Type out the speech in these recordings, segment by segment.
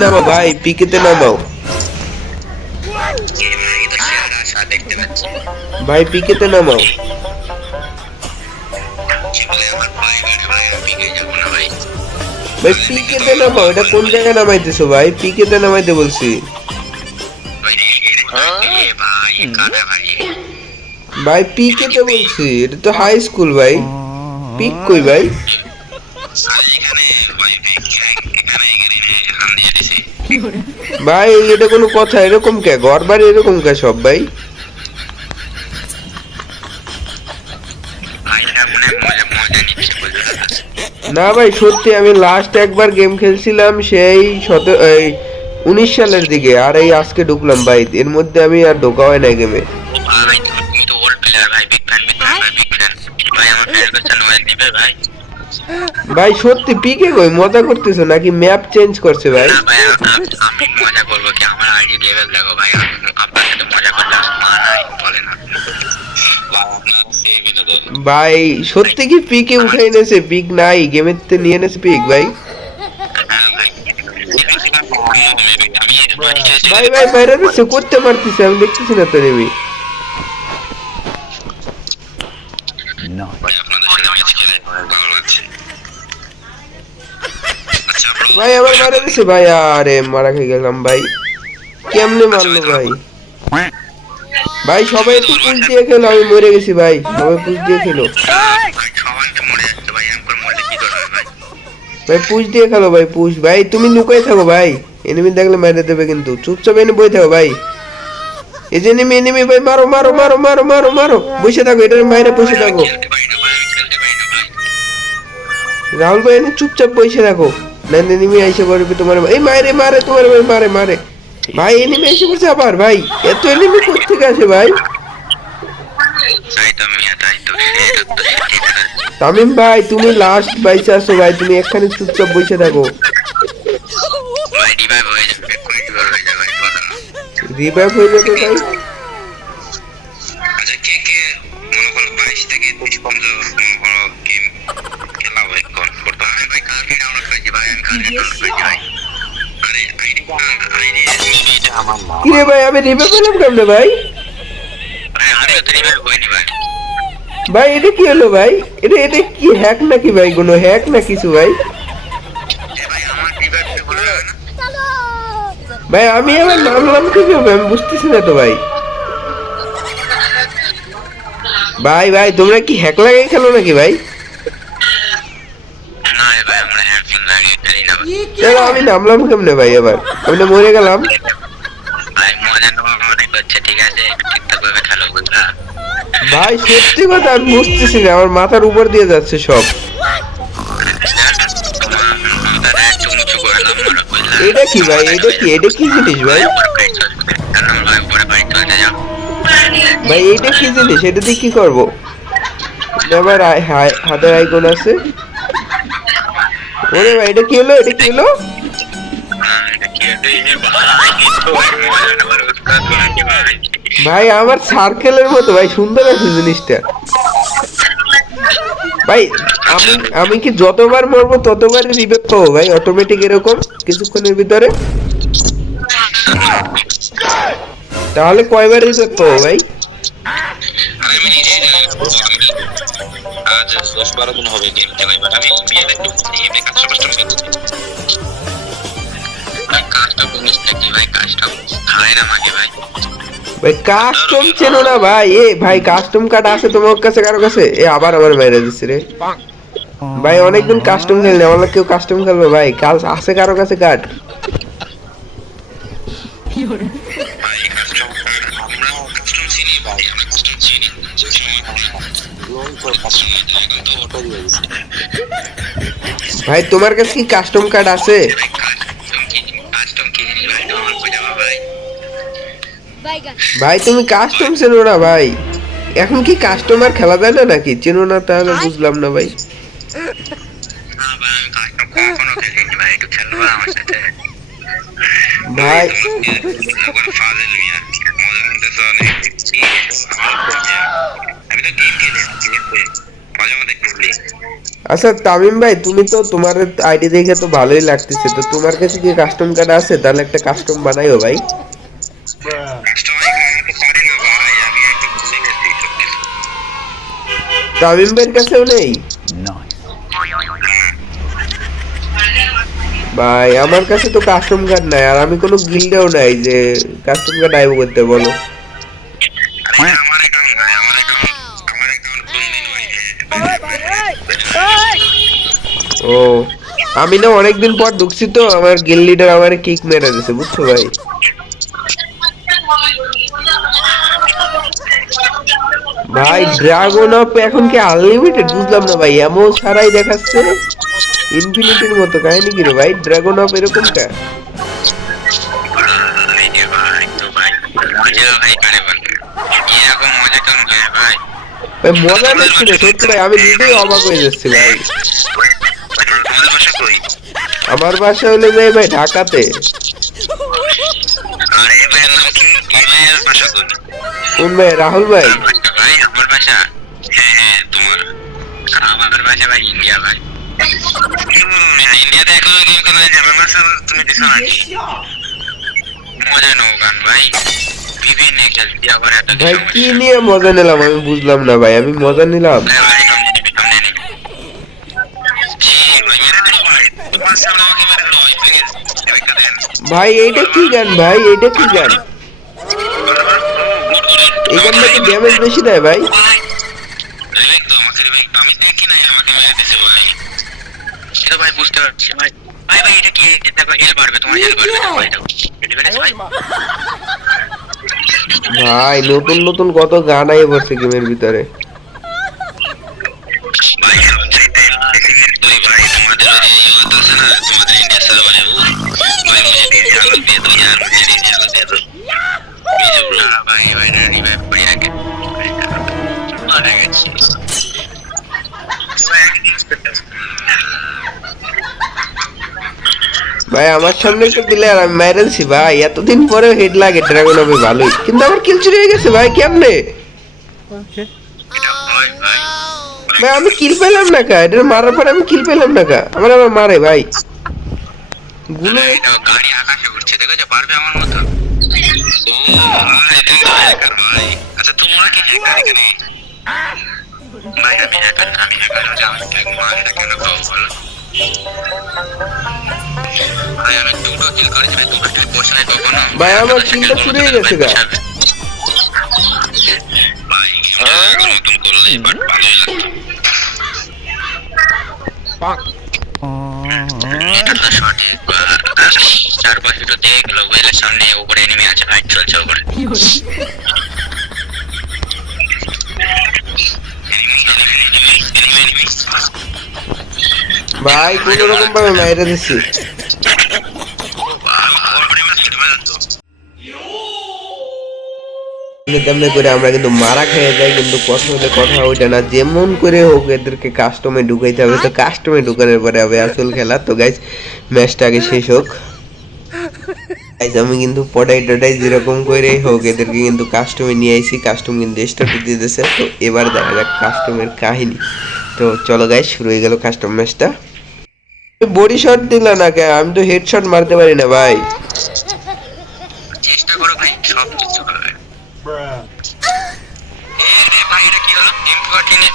নামাও ভাই, পিকেতে নামাও ভাই, পিকেতে নামাও ভাই, পিকেতে নামাও। এটা কোন জায়গায় নামাইতেছো ভাই? পিকেতে নামাইতে বলছি ভাই, পিকেতে বলছি। এটা তো হাই স্কুল ভাই, পিক কই ভাই? ভাই এটা কোনো কথা? এরকম কে ঘর বাড়ি এরকম কে সব ভাই? না ভাই সত্যি, আমি লাস্ট একবার গেম খেলছিলাম সেই 19 সালের দিকে, আর এই আজকে ঢুকলাম ভাই। এর মধ্যে আমি আর ঢোকা হয় না গেমে। ভাই সত্যি পিকে কই? মজা করতেছো নাকি ম্যাপ চেঞ্জ করছে ভাই? ভাই সত্যি কি পিকে উঠাই এনেছে? পিক নাই গেমের তে নিয়ে এনেছে পিক ভাই। ভাই ভাই বাইরে দিচ্ছে, করতে পারতেছে, আমি দেখতেছি না তো নেমি। ভাই আবার মারা দিছে ভাই, আরে মারা খেয়ে গেলাম ভাই। কেমনে মারলো ভাই? ভাই সবাই একটু পুশ দিয়ে খেলো, আমি মরে গেছি ভাই, সবাই পুশ দিয়ে খেলো ভাই, পুশ দিয়ে খেলো ভাই, পুশ ভাই। তুমি লুকাই থাকো ভাই, এনিমি দেখলে মেরে দেবে কিন্তু। চুপচাপ এনে বই থাকো ভাই। এই যে এনিমি, এনিমি ভাই, মারো মারো মারো মারো মারো মারো, বসে থাকো, এটার বাইরে বসে থাকো। রাহুল ভাই এনে চুপচাপ বসে থাকো, না এনিমি আইসে পড়বে তোমার। এই মারে মারে তোমার ভাই, মারে মারে ভাই, এনিমি এসে পড়ছে আবার ভাই। এত এনিমি কোত্থেকে আসে ভাই? তামিম ভাই তুমি লাস্ট বাইসে আসো ভাই, তুমি এখানে চুপচাপ বসে থাকো। রিভাইভ হয়ে যাবে ভাই। কিরে ভাই, আমি রিভাইভ পেলাম কেমনে ভাই? ভাই এটা কি হলো ভাই? এটা এটা কি হ্যাক নাকি ভাই? কোনো হ্যাক না কিছু ভাই? ভাই আমি আমার নামলাম কিভাবে আমি বুঝতেছি না তো ভাই। ভাই ভাই তোমরা কি হ্যাক লাগাই খেলো নাকি ভাই? চলো আমি নামলাম কেমনে ভাই? এবার আমি তো মরে গেলাম ভাই। সত্যি কথা আমি বুঝতেছি না, আমার মাথার উপর দিয়ে যাচ্ছে সব। এটা কি ভাই? এটা কি? এটা কি জিনিস ভাই? ভাই এটা কি জিনিস? এটা দিয়ে কি করবো? আবার হাতের আইকন আছে। ওরে ভাই এটা কি হলো? এটা কি হলো ভাই? আমার সার্কেলের মতো ভাই, সুন্দর আছে জিনিসটা ভাই। আমি আমি কি যতবার মরবো ততবার রিভাইভ পাবো ভাই অটোমেটিক এরকম কিছুক্ষণের ভিতরে? তাহলে কয়বার রিভাইভ পাবো ভাই? ভাই কাস্টম চেনো না ভাই? এ ভাই কাস্টম কার্ড আছে তোমার কাছে? কারো কাছে? এ আবার আমার মেরে দিচ্ছে রে ভাই। অনেকদিন কাস্টম খেললে, আমার কেউ কাস্টম খেলবে ভাই? কাল আছে কারো কাছে কার্ড? ভাই তোমার কাছে কি কাস্টম কার্ড আছে? ভাই তুমি কাস্টম চেনো না ভাই? এখন কি কাস্টমার খেলা যায় না নাকি? চেনো না তাহলে বুঝলাম না ভাই। ভাই আচ্ছা তামিম ভাই, তুমি তো তোমার আইডি দেখে তো ভালোই লাগতেছে, তো তোমার কাছে কি কাস্টম কার্ড আছে? তাহলে একটা কাস্টম বানাইও ভাই। তামিম ভাইয়ের কাছেও নেই? ভাই আমার কাছে তো কাস্টম কার্ড নাই, আর আমি কোনো গিল্ডেও নাই যে কাস্টম কার্ড আইব করতে, বলো। ও, আমি না অনেকদিন পর ঢুকছি তো, আমার গিল লিডার আমার কিক মেরে দিয়েছে, বুঝছো ভাই। ভাই ড্রাগন আপ এখন কি আনলিমিটেড? বুঝলাম না ভাই, এমন ছাড়াই দেখাচ্ছে ইনফিনিটির মতো। কাহিনী কি রে ভাই, ড্রাগন আপ এরকমটা? ভাই মজা লাগছে রে সত্যি ভাই, আমি নিজেই অবাক হয়ে যাচ্ছি ভাই। আমার বাসা হলে যাই ভাই ঢাকাতে। কোন ভাই? রাহুল ভাই? ভাই কি নিয়ে মজা নিলাম আমি বুঝলাম না ভাই, আমি মজা নিলাম। ভাই এইটা কি গান ভাই, এইটা কি গান? এই গানটা কি ড্যামেজ বেশি দেয় ভাই? ভাই নতুন নতুন কত গান আই পড়ছে গেমের ভিতরে। ভাই আমার সামনে একটা দিলে আর আমি মেরেছি ভাই, এতদিন পরে হেড লাগে ড্রাগন হবে ভালোই, কিন্তু আমার কিল চুরি হয়ে গেছে ভাই, কেমনে? ভাই আমি কিল পেলাম না কা, এটা মারার পরে আমি কিল পেলাম না কা, আমার আবার মারে ভাই গুলো। গাড়ি আকাশে উঠছে, দেখেছো? পারবে আমার মতো? আচ্ছা তোমরা কি হ্যাকার এখানে? ভাই আমি হ্যাকার না, আমি হ্যাকার না, আমি কেন পাবো বলো? ভাই আমি দুটো কিল করেছি ভাই, দুটো কিল বসে নাই কখনো। ভাই আমার কিলটা চুরি হয়ে গেছে গা। ভাই নতুন করলে বাট ভালোই লাগতো। এটা তো সঠিক। চারপাশে তো দেখলো ওয়েলের সামনে উপরে এনিমি আছে, ফাইট চলছে উপরে। ভাই কোন রকম ভাবে মাইরা দিছি। তেমনি করে আমরা কিন্তু মারা খেয়ে যাই, কিন্তু কথা হলে কথা ওইটা না, যেমন করে হোক এদেরকে কাস্টমে ঢুকাইতে হবে। তো কাস্টমে ঢুকানোর পরে হবে আসল খেলা। তো গাইজ ম্যাচটা আগে শেষ হোক। গাইজ আমি কিন্তু পটাই টটাই যেরকম করেই হোক এদেরকে কিন্তু কাস্টমে নিয়ে আইছি, কাস্টম কিন্তু স্টার্ট দিতেছে। তো এবার দেখা যাক কাস্টমের কাহিনী। তো চলো গাইজ, শুরু হয়ে গেল কাস্টম ম্যাচটা। বডি শট দিল না কে? আমি তো হেডশট মারতে পারি না ভাই। চেষ্টা করো ভাই, সব কিছু হবে। এরে ভাই এটা কি হলো? M14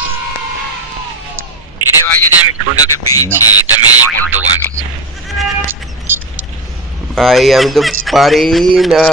এরে ভাই, যদি আমি সুযোগে পেয়েছি এটা আমি এই করতে পারি। ভাই আমি তো পারি না।